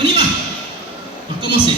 On y va. On va commencer.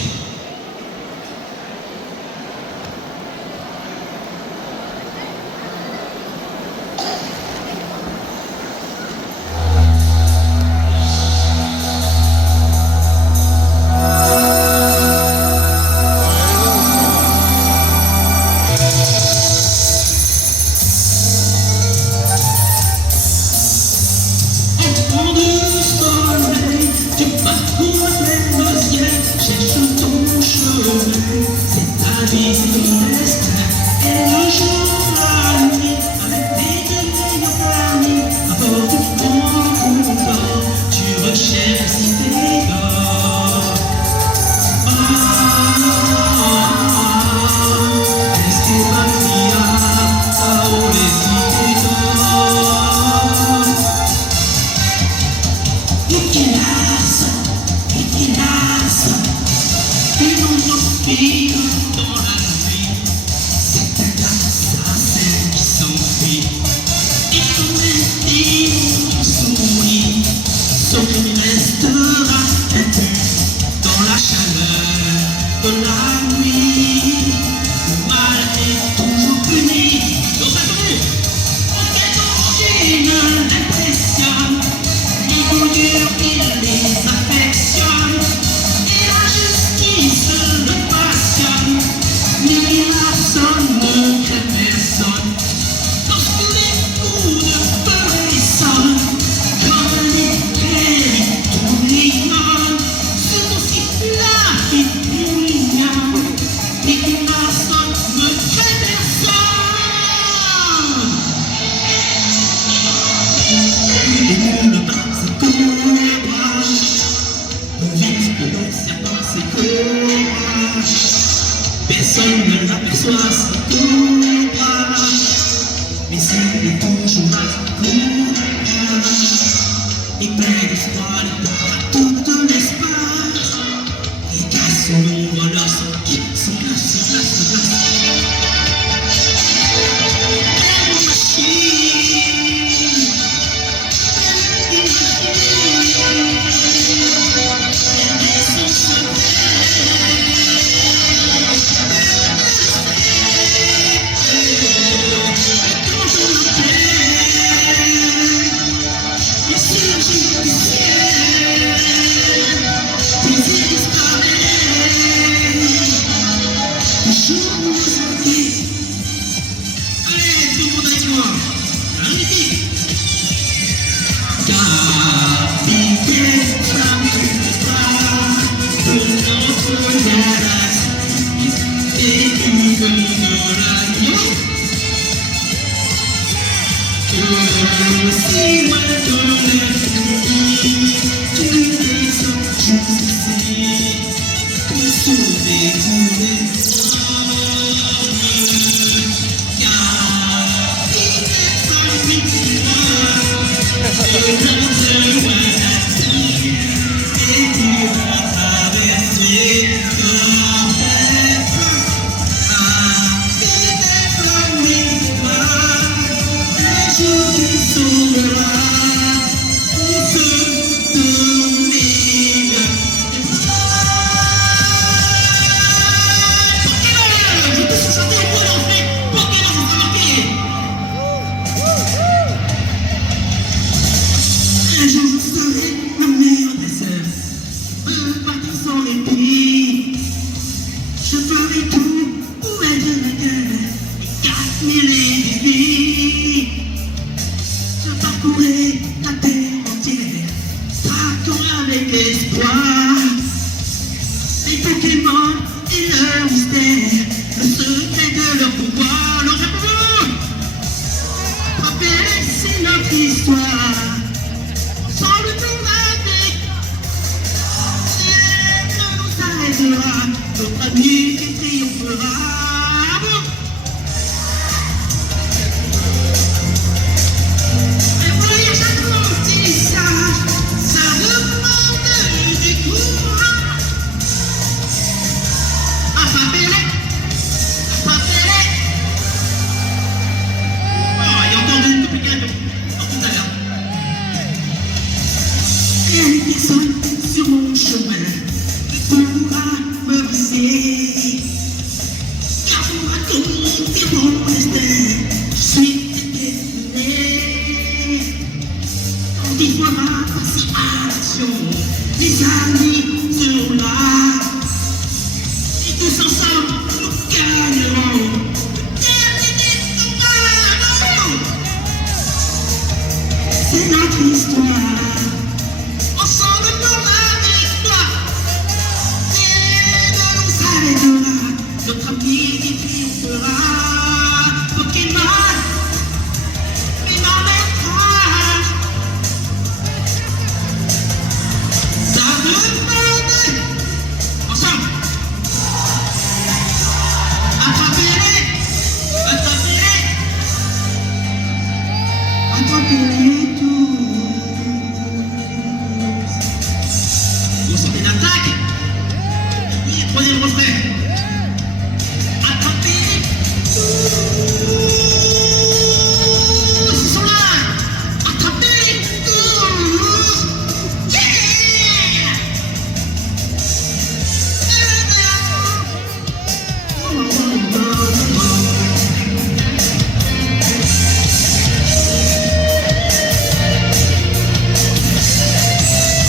Personne ne l'aperçoit, c'est tout bas. Mais s'il est toujours là, courage. Il perd l'espoir, il part tout de l'espace. Il casse son ombre, alors son kit, son glace, son glace, son glace. Belle machine, belle machine. Elle est son secret. Notre nuit qui triomphera. Et voyage apprentissage, ça demande du courage. Ah, ça fait oh, il y a encore des tout piquants tout à l'heure. personne sur mon chemin ne pourra me briser. Car pour raconter mon destin, je suis déterminé. Quand il voit ma passion, les amis seront là. Et tous ensemble, nous gagnerons. C'est notre histoire. Ensemble pour la victoire. Et ne nous s'arrêtera. Notre ami triomphera. Pokémon, il n'en est pas. Ça demande. Ensemble. Attrapez-les. Attrapez-les. Attrapez-les tous. Vous sentez l'attaque? Oui, troisième refrain. Attrapez-les tous. Ils sont là. Attrapez-les tous. Yeah!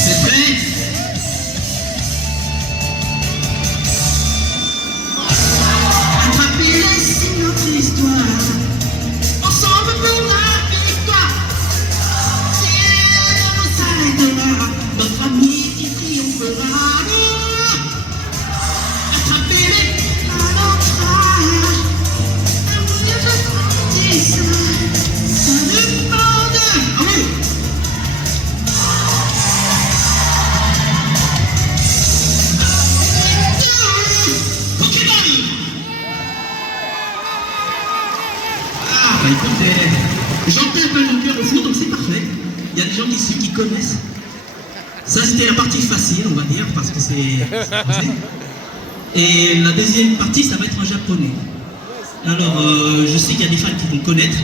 C'est prêt? Attrapez-les, c'est notre histoire. Ensemble pour la victoire. Rien ne nous s'arrêtera. Notre ami qui triomphera. Attrapez-les à notre âge. Amour de apprentissage. Ça demande. Ah oui. Pokémon. Ah, bah écoutez, j'entends plein de cœur au foot, donc c'est parfait. Il y a des gens ici qui connaissent. Ça, c'était la partie facile, on va dire, parce que c'est français. Et la deuxième partie, ça va être en japonais. Alors, je sais qu'il y a des fans qui vont connaître.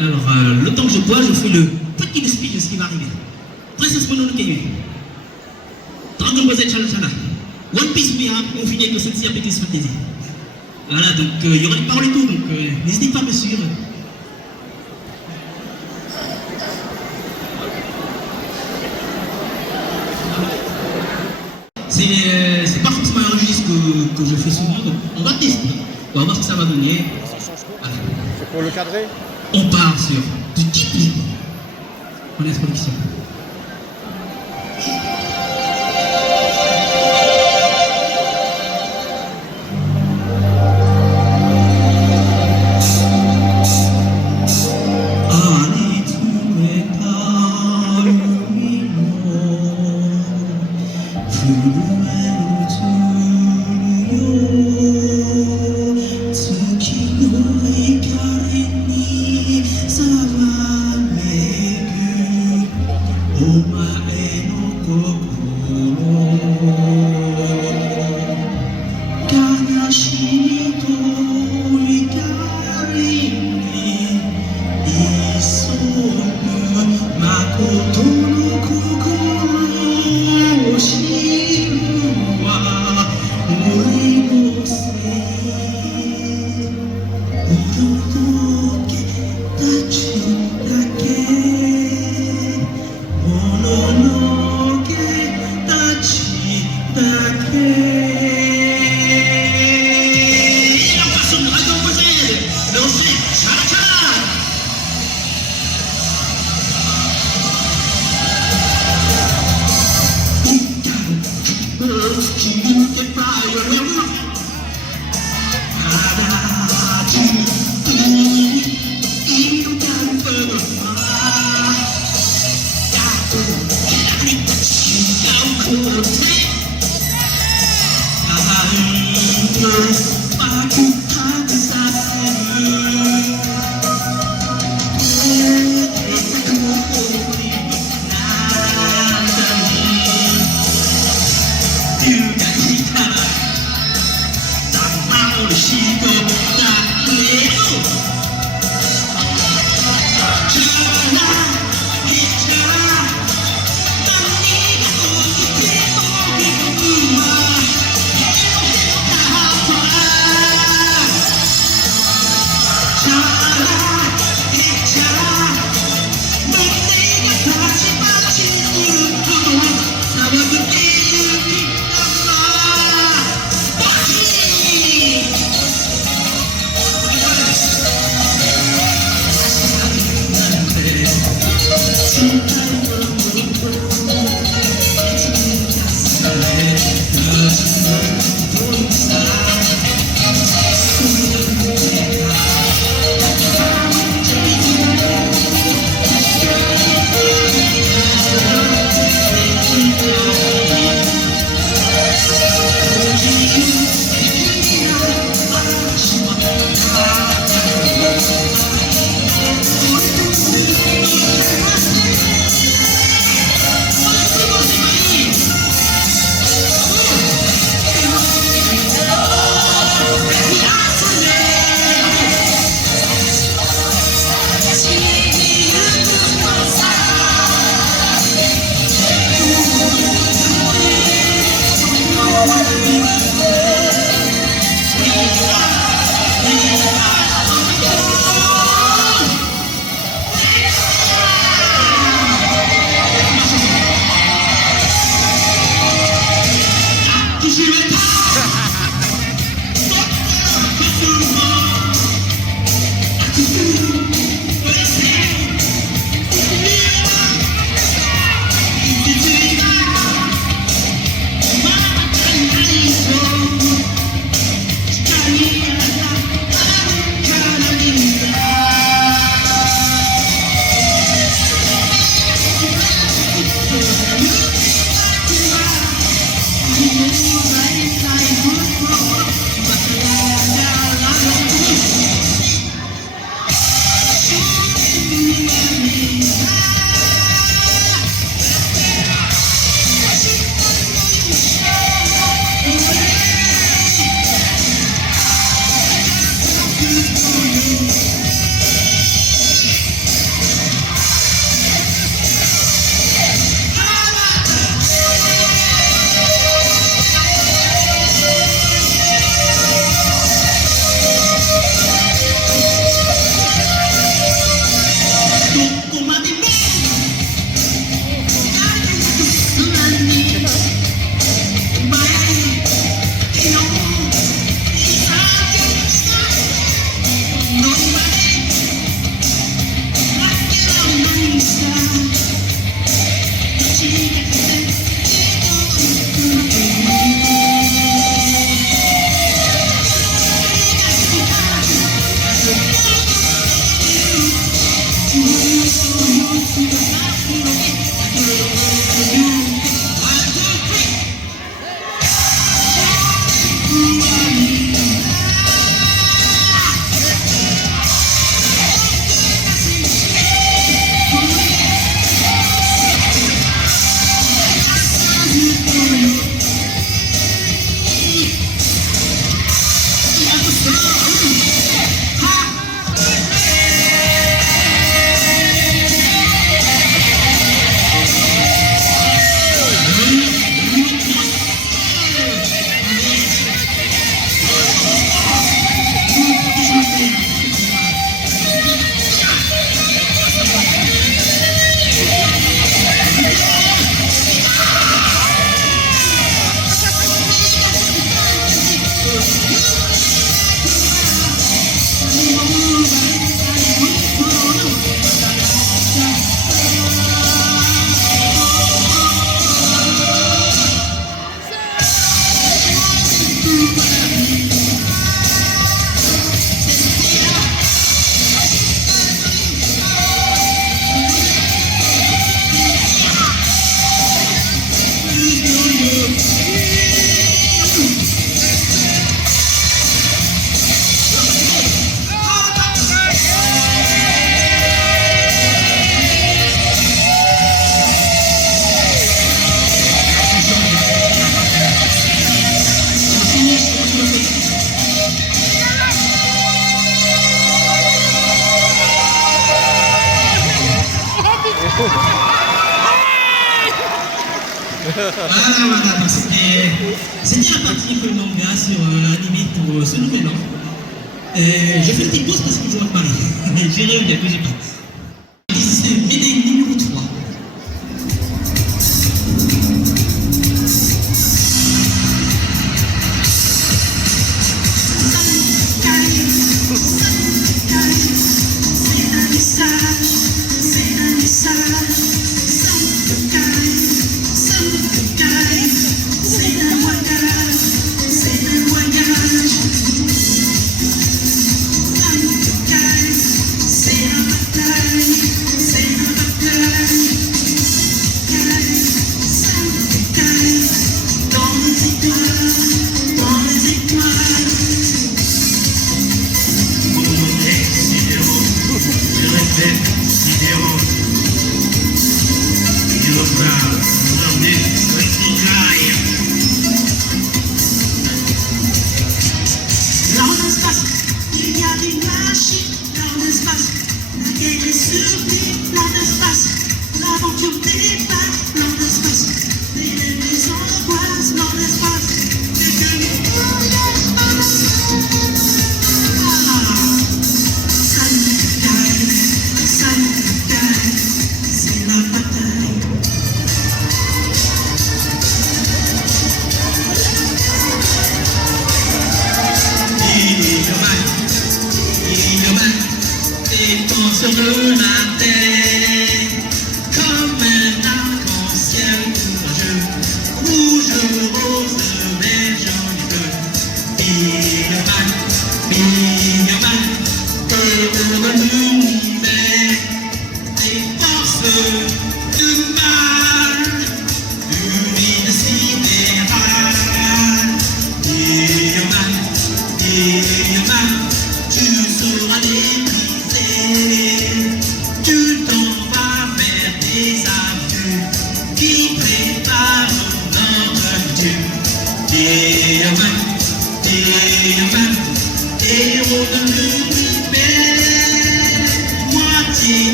Alors, le temps que je bois, je fais le petit speech de ce qui va arriver. Princesse Mononoke, Dragon Ball Z Chala Chala, One Piece Mihawk, on finit avec le Sensei Apex Fantasy. Voilà, donc il y aura des paroles et tout, donc n'hésitez pas à me suivre. C'est pas forcément un registre que je fais souvent, donc on va tester. On va voir ce que ça va donner. Voilà. C'est pour le cadrer? On part sur du Ghibli. On laisse production. Voilà, donc c'était la partie que le manga sur l'anime pour ce nouvel an. J'ai fait une petite pause parce que je dois parler. J'ai reviens, j'ai pas. C'est médaille numéro 3.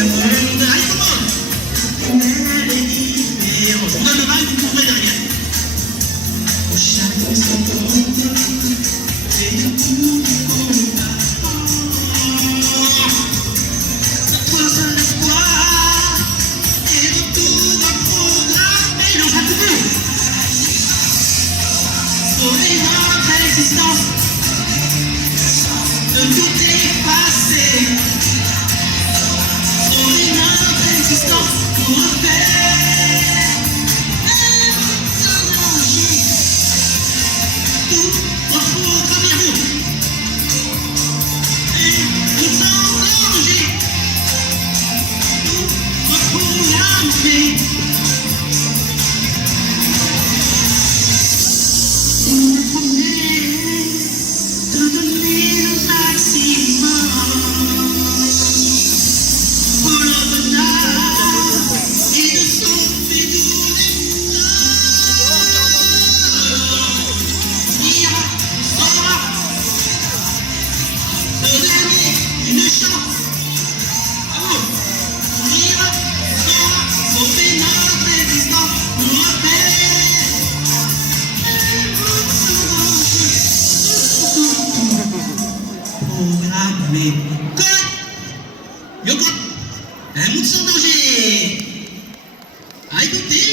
Allez, commence. Elle est différente. On donne le mal, vous couvrez derrière. Au chacun son combat, et le coup du combat. Notre seul espoir est retour à programmer. Et on va couper. Sauver notre existence de tout effacer. Sauver notre existence pour refaire un danger. Tout reprogrammer vous. Et tout en danger. Tout reprogrammer. Une promesse de donner le maximum pour le bonheur et de sauver tous les hommes. Ira, saura, se donner une chance. Bravo. Ira, saura, sauver notre existence pour refaire. Programmé. Good. Yo, good. Un monde sans danger. À écouter.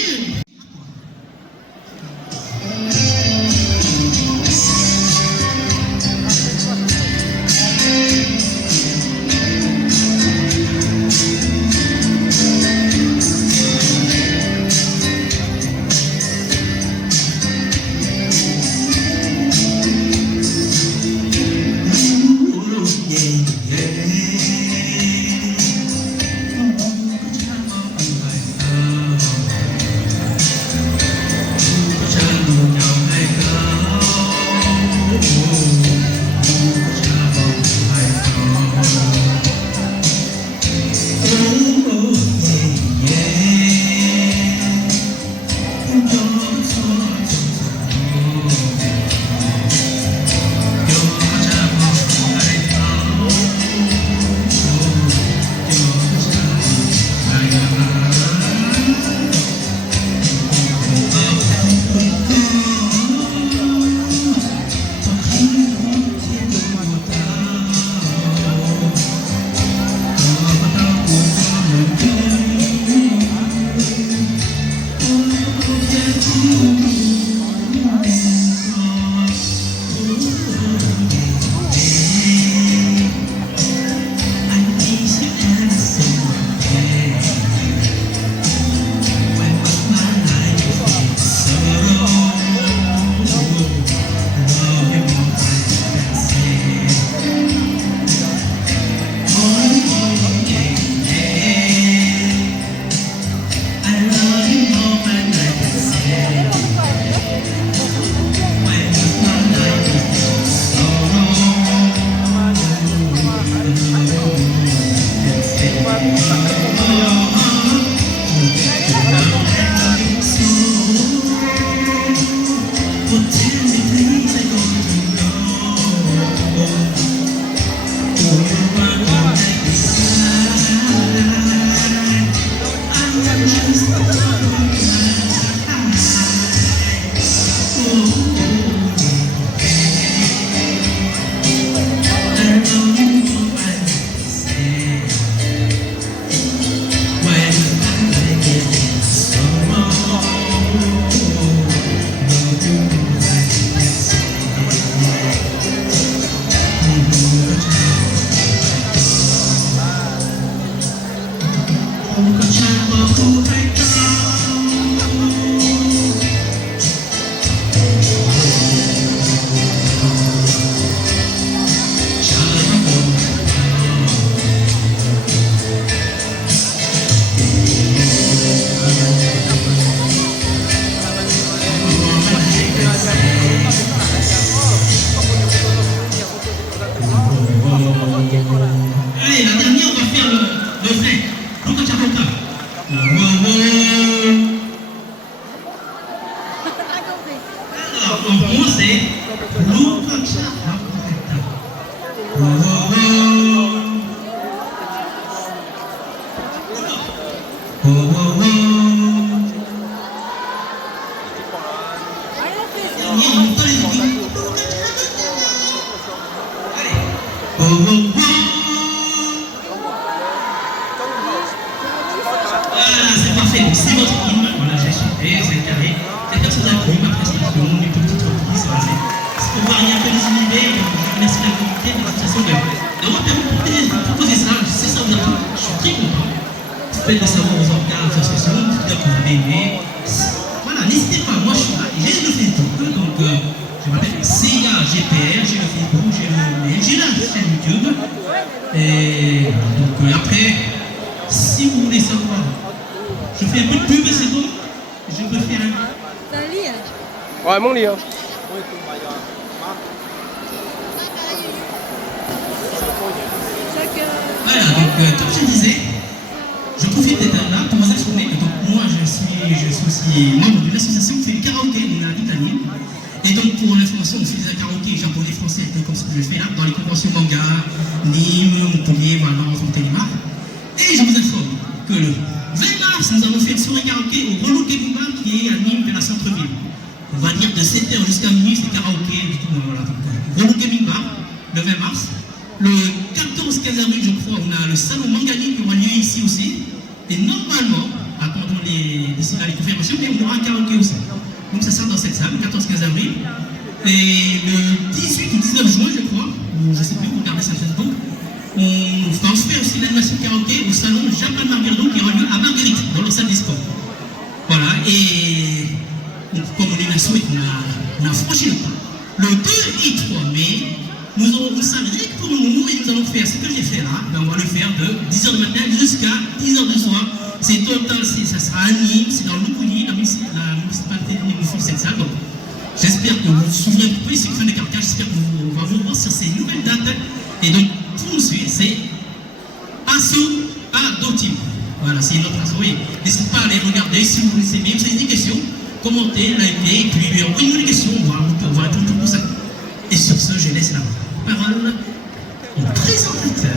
Oh, oh, oh. Voilà, c'est parfait. C'est votre hymne. Voilà, j'ai chanté, c'est carré. C'est comme ça que vous avez ma prestation, mes petites reprises. Voilà, c'est pour varier un peu les univers. Merci la communauté de l'association d'avoir permis de proposer ça. C'est ça, vous avez tout. Je suis très content. Faites de savoir aux organes, aux associations, que vous avez aimé. Voilà, n'hésitez pas. Moi, je suis là. J'ai le Facebook. Donc, je m'appelle Sega GPR. J'ai le Facebook, j'ai le mail, j'ai la chaîne YouTube. Et donc, après, si vous voulez savoir, je fais un peu de pub, c'est bon? Je peux faire un. C'est un lit, hein? Ouais, mon lit, hein. Voilà, donc comme je disais, je profite d'être là pour vous informer. Donc moi je suis aussi membre d'une association qui fait du karaoké, on a l'Italie. Et donc pour l'information, on fait des karaoké japonais, français, comme ce que je fais là, dans les conventions manga, Nîmes, Montpellier, Valence, Montélimar. Et je vous informe que le 20 mars, nous avons fait une soirée karaoké au Rolo Kebumba qui est à Nîmes, vers la centre-ville. On va dire de 7h jusqu'à minuit, c'est karaoké, du tout, voilà. Rolo Kebumba, le 20 mars. Le 14-15 avril, je crois, on a le salon Mangani qui aura lieu ici aussi. Et normalement, attendons les confirmations, mais on aura un karaoké aussi. Donc ça sera dans cette salle, le 14-15 avril. Et le 18 ou 19 juin, je crois, ou je ne sais plus, vous regardez sur Facebook, on fait aussi l'animation karaoké au salon Japan Marguerite qui aura lieu à Marguerite, dans leur salle des sports. Voilà, et donc, comme on est une asso et qu'on a franchi le pas, le 2 et 3 mai, nous aurons une salle rien que pour nous et nous allons faire ce que j'ai fait là. Ben on va le faire de 10h du matin jusqu'à 10h du soir. C'est total, ça sera à Nîmes, c'est dans le Loupouilly, la municipalité de Nîmes nous fait cette salle. Donc j'espère que vous vous souvenez un peu, c'est que fin des caractères, j'espère qu'on va vous voir sur ces nouvelles dates. Et donc pour nous suivre, c'est Asso Adotim. Voilà, c'est notre asso. N'hésitez pas à aller regarder si vous voulez aimer, vous avez des questions, commentez, likez, et puis envoyez-nous des questions, on va répondre tout ça. Et sur ce, je laisse la parole au présentateur.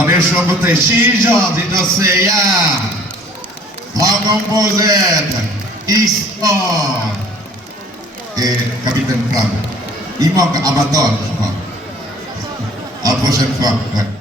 Adesso deciso di doseia. La composite is on. Capitaine Frank. Il manque Abaddon, je crois. À la prochaine fois. Ouais.